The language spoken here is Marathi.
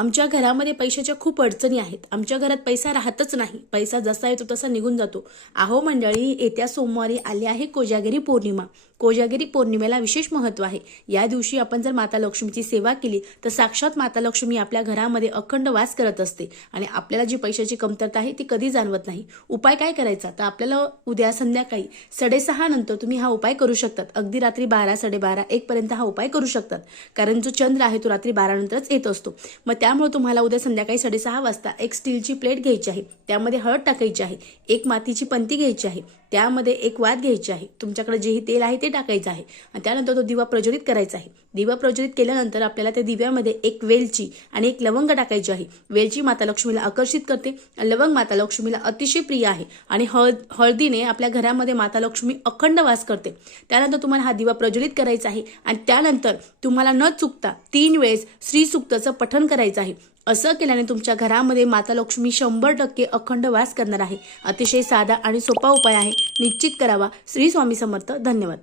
आमच्या घरामध्ये पैशाच्या खूप अडचणी आहेत. आमच्या घरात पैसा राहतच नाही. पैसा जसा येतो तसा निघून जातो. अहो मंडळी येत्या सोमवारी आली आहे कोजागिरी पौर्णिमा. कोजागिरी पौर्णिमेला विशेष महत्त्व आहे. या दिवशी आपण जर माता लक्ष्मीची सेवा केली तर साक्षात माता लक्ष्मी आपल्या घरामध्ये अखंड वास करत असते आणि आपल्याला जी पैशाची कमतरता आहे ती कधी जाणवत नाही. उपाय काय करायचा? तर आपल्याला उद्या संध्याकाळी साडेसहा नंतर तुम्ही हा उपाय करू शकतात. अगदी रात्री बारा साडेबारा एक पर्यंत हा उपाय करू शकतात. कारण जो चंद्र आहे तो रात्री बारा नंतरच येत असतो. मग त्या त्यामुळे तुम्हाला उद्या संध्याकाळी साडेसहा वाजता एक स्टीलची प्लेट घ्यायची आहे. त्यामध्ये हळद टाकायची आहे. एक मातीची पंती घ्यायची आहे. त्यामध्ये एक वाद घ्यायची आहे. तुमच्याकडे जेही तेल आहे ते टाकायचं आहे. आणि त्यानंतर तो दिवा प्रज्वलित करायचा आहे. दिवा प्रज्वलित केल्यानंतर आपल्याला त्या दिव्यामध्ये एक वेलची आणि एक लवंग टाकायची आहे. वेलची माता लक्ष्मीला आकर्षित करते. लवंग माता लक्ष्मीला अतिशय प्रिय आहे. आणि हळद हळदीने आपल्या घरामध्ये माता लक्ष्मी अखंड वास करते. त्यानंतर तुम्हाला हा दिवा प्रज्वलित करायचा आहे. आणि त्यानंतर तुम्हाला न चुकता तीन वेळेस श्रीसुक्ताचं पठण करायचं आहे. असं केल्याने तुमच्या घरामध्ये माता लक्ष्मी शंभर टक्के अखंड वास करणार आहे. अतिशय साधा आणि सोपा उपाय आहे. निश्चित करावा. श्री स्वामी समर्थ. धन्यवाद.